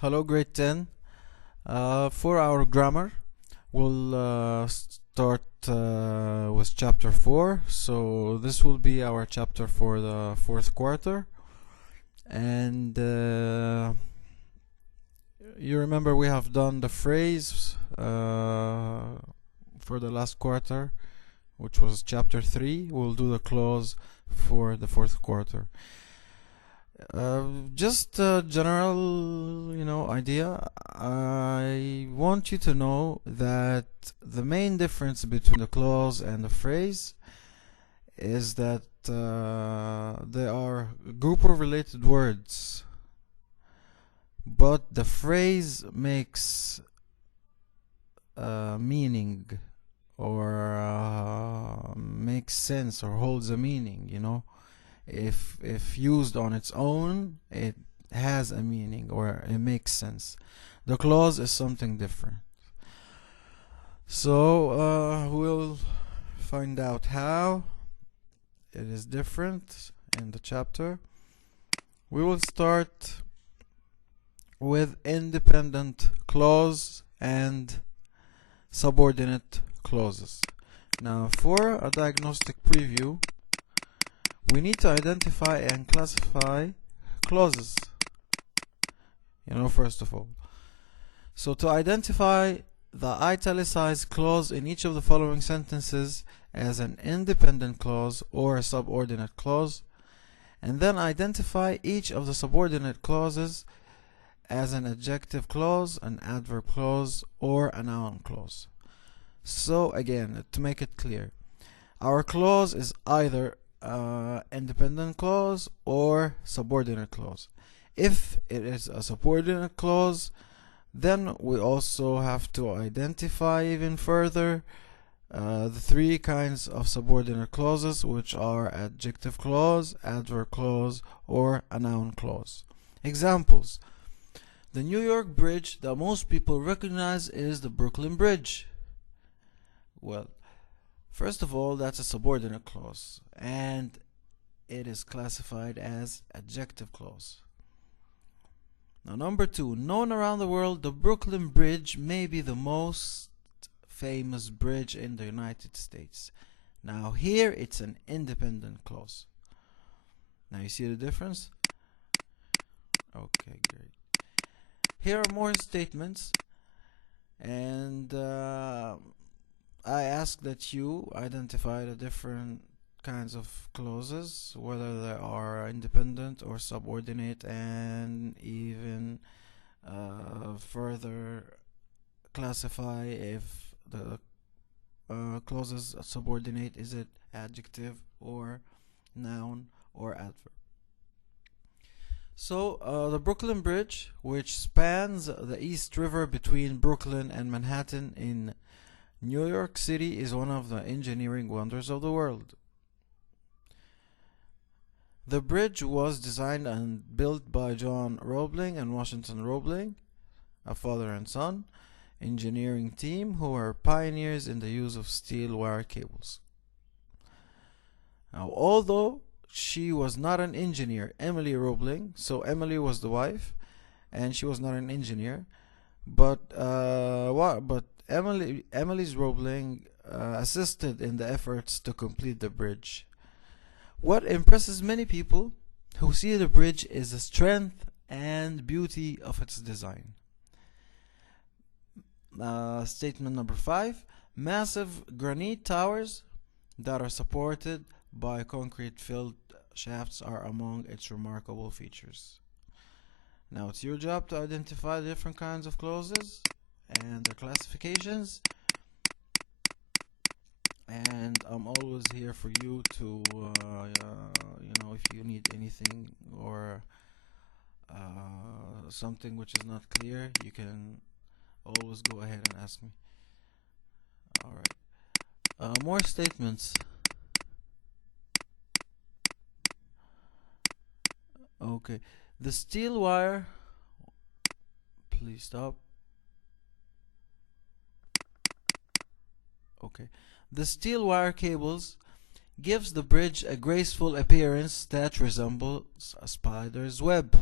Hello, grade 10. For our grammar, we'll start with chapter 4. So, this will be our chapter for the fourth quarter. And you remember we have done the phrase for the last quarter, which was chapter 3. We'll do the clause for the fourth quarter. Just a general, idea. I want you to know that the main difference between the clause and the phrase is that they are group of related words, but the phrase makes meaning or makes sense or holds a meaning, If used on its own, it has a meaning or it makes sense. The clause is something different. So we'll find out how it is different in the chapter. We will start with independent clause and subordinate clauses. Now, for a diagnostic preview, we need to identify and classify clauses, first of all. So to identify the italicized clause in each of the following sentences as an independent clause or a subordinate clause, and then identify each of the subordinate clauses as an adjective clause, an adverb clause, or a noun clause. So again, to make it clear, our clause is either independent clause or subordinate clause. If it is a subordinate clause, then we also have to identify even further the three kinds of subordinate clauses, which are adjective clause, adverb clause, or a noun clause. Examples: the New York Bridge that most people recognize is the Brooklyn Bridge. Well, first of all, that's a subordinate clause, and it is classified as adjective clause. Now, number 2, known around the world, the Brooklyn Bridge may be the most famous bridge in the United States. Now, here it's an independent clause. Now, you see the difference? Okay, great. Here are more statements, and I ask that you identify the different kinds of clauses, whether they are independent or subordinate, and even further classify if the clauses subordinate, is it adjective or noun or adverb. So the Brooklyn Bridge, which spans the East River between Brooklyn and Manhattan in New York City, is one of the engineering wonders of the world. The bridge was designed and built by John Roebling and Washington Roebling, a father and son engineering team who were pioneers in the use of steel wire cables. Now, although she was not an engineer, Emily Roebling, so Emily was the wife, and she was not an engineer, but Emily's Roebling assisted in the efforts to complete the bridge. What impresses many people who see the bridge is the strength and beauty of its design. Statement number 5, massive granite towers that are supported by concrete-filled shafts are among its remarkable features. Now it's your job to identify the different kinds of clauses and their classifications, and I'm always here for you to if you need anything or something which is not clear, you can always go ahead and ask me. Alright, more statements. Okay, the steel wire, please stop. Okay, the steel wire cables gives the bridge a graceful appearance that resembles a spider's web.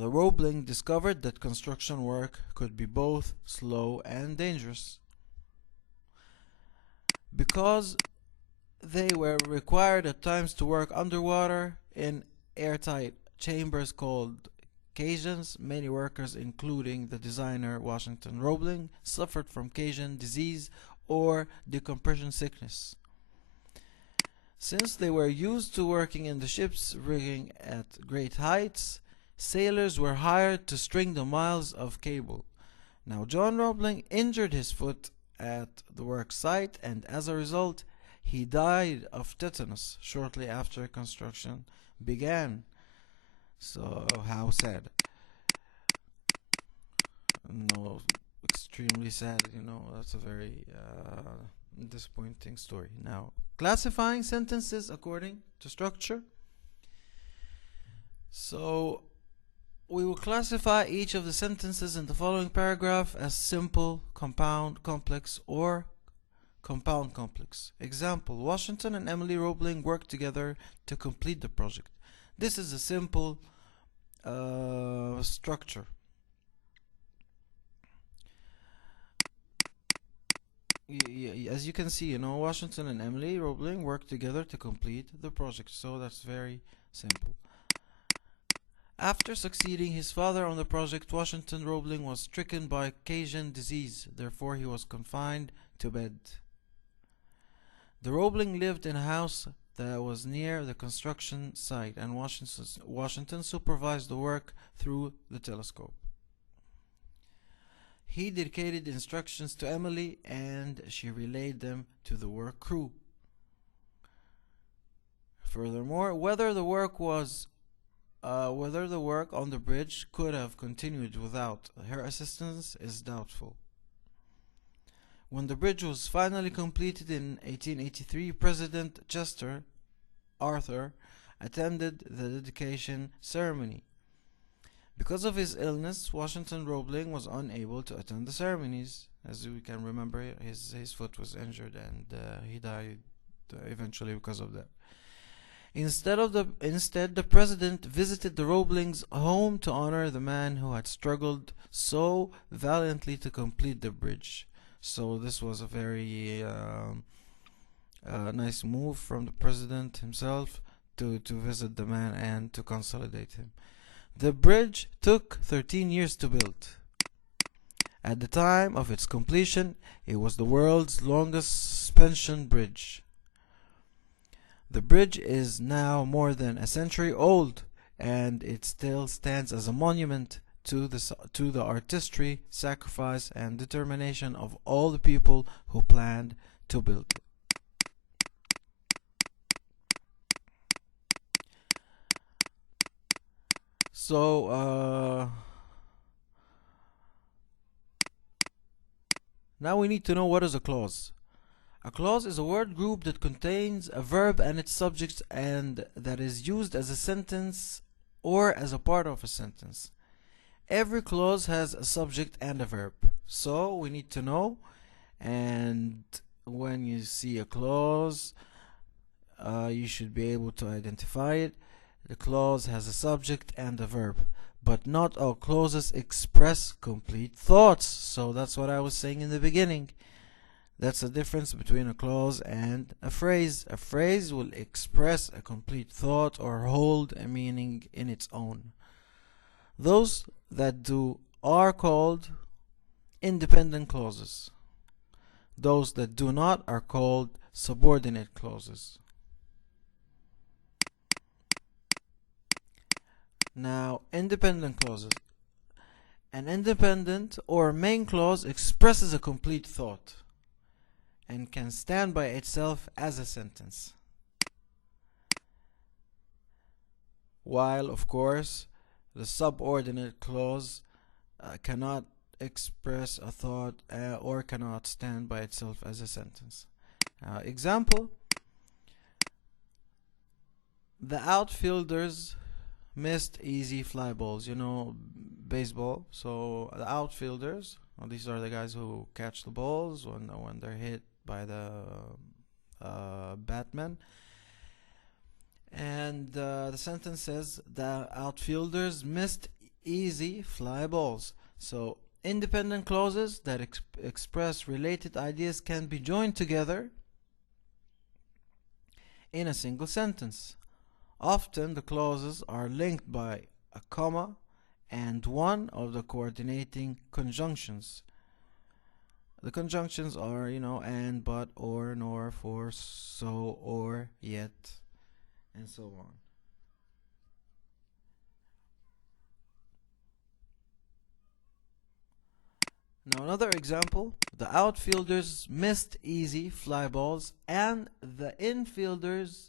The Roebling discovered that construction work could be both slow and dangerous. Because they were required at times to work underwater in airtight chambers called caissons, many workers, including the designer Washington Roebling, suffered from caisson disease or decompression sickness. Since they were used to working in the ship's rigging at great heights, sailors were hired to string the miles of cable. Now, John Roebling injured his foot at the work site, and as a result, he died of tetanus shortly after construction began. So, how sad. No, extremely sad, that's a very disappointing story. Now, classifying sentences according to structure. So, we will classify each of the sentences in the following paragraph as simple, compound, complex, or compound complex. Example: Washington and Emily Roebling worked together to complete the project. This is a simple structure. As you can see, Washington and Emily Roebling worked together to complete the project. So that's very simple. After succeeding his father on the project, Washington Roebling was stricken by caisson disease. Therefore, he was confined to bed. The Roebling lived in a house that was near the construction site, and Washington supervised the work through the telescope. He dedicated instructions to Emily, and she relayed them to the work crew. Furthermore, whether the work on the bridge could have continued without her assistance is doubtful. When the bridge was finally completed in 1883, President Chester Arthur attended the dedication ceremony. Because of his illness, Washington Roebling was unable to attend the ceremonies. As we can remember, his foot was injured, and he died eventually because of that. Instead, the president visited the Roeblings' home to honor the man who had struggled so valiantly to complete the bridge. So this was a very nice move from the president himself to visit the man and to consolidate him. The bridge took 13 years to build. At the time of its completion, it was the world's longest suspension bridge. The bridge is now more than a century old, and it still stands as a monument to the artistry, sacrifice, and determination of all the people who planned to build it. So, now we need to know what is a clause. A clause is a word group that contains a verb and its subject, and that is used as a sentence or as a part of a sentence. Every clause has a subject and a verb. So we need to know, and when you see a clause, you should be able to identify it. The clause has a subject and a verb, but not all clauses express complete thoughts. So that's what I was saying in the beginning. That's the difference between a clause and a phrase. A phrase will express a complete thought or hold a meaning in its own. Those that do are called independent clauses. Those that do not are called subordinate clauses. Now, independent clauses. An independent or main clause expresses a complete thought and can stand by itself as a sentence. While, of course, the subordinate clause cannot express a thought or cannot stand by itself as a sentence. Example: the outfielders missed easy fly balls. Baseball. So the outfielders, these are the guys who catch the balls when they're hit by the batman. And the sentence says the outfielders missed easy fly balls. So independent clauses that express related ideas can be joined together in a single sentence. Often the clauses are linked by a comma and one of the coordinating conjunctions. The conjunctions are, and, but, or, nor, for, so, or, yet, and so on. Now another example, the outfielders missed easy fly balls and the infielders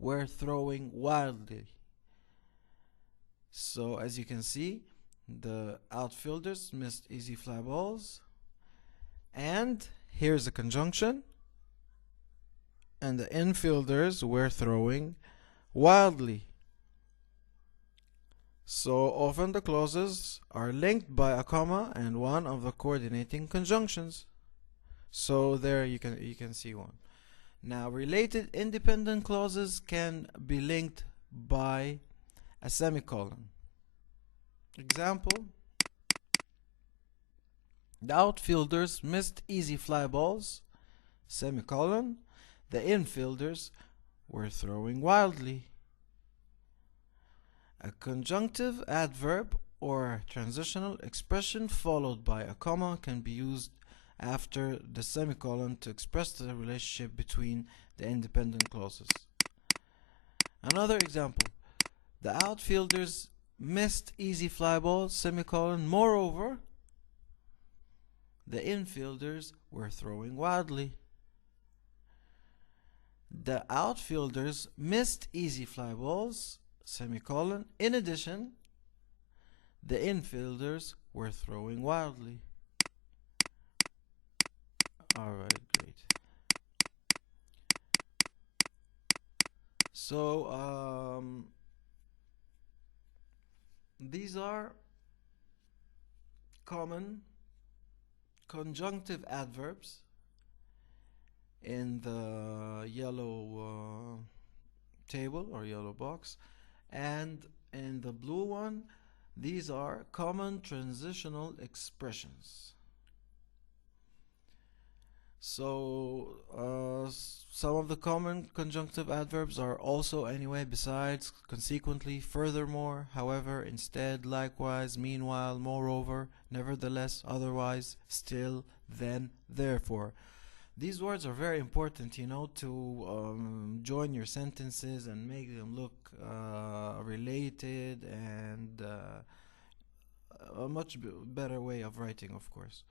were throwing wildly. So as you can see, the outfielders missed easy fly balls, and here's a conjunction, and the infielders were throwing wildly. So often the clauses are linked by a comma and one of the coordinating conjunctions. So there you can see one. Now related independent clauses can be linked by a semicolon. Example, the outfielders missed easy fly balls, semicolon, the infielders were throwing wildly. A conjunctive adverb or transitional expression followed by a comma can be used after the semicolon to express the relationship between the independent clauses. Another example, the outfielders missed easy fly balls, semicolon, moreover, the infielders were throwing wildly. The outfielders missed easy fly balls, semicolon, in addition, the infielders were throwing wildly. Alright, great. So, these are common conjunctive adverbs in the yellow table or yellow box, and in the blue one, these are common transitional expressions. So some of the common conjunctive adverbs are also, anyway, besides, consequently, furthermore, however, instead, likewise, meanwhile, moreover, nevertheless, otherwise, still, then, therefore. These words are very important, to join your sentences and make them look related, and a much better way of writing, of course.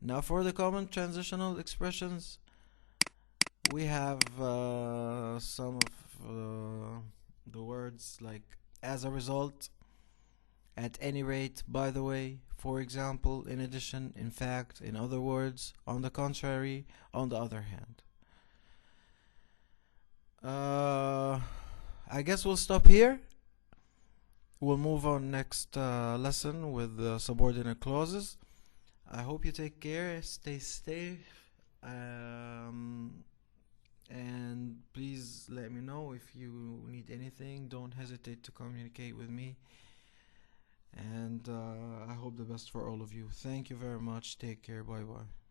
Now for the common transitional expressions, we have some of the words like as a result, at any rate, by the way, for example, in addition, in fact, in other words, on the contrary, on the other hand. I guess we'll stop here. We'll move on next lesson with subordinate clauses. I hope you take care, stay safe, and please let me know if you need anything. Don't hesitate to communicate with me, and I hope the best for all of you. Thank you very much. Take care. Bye bye.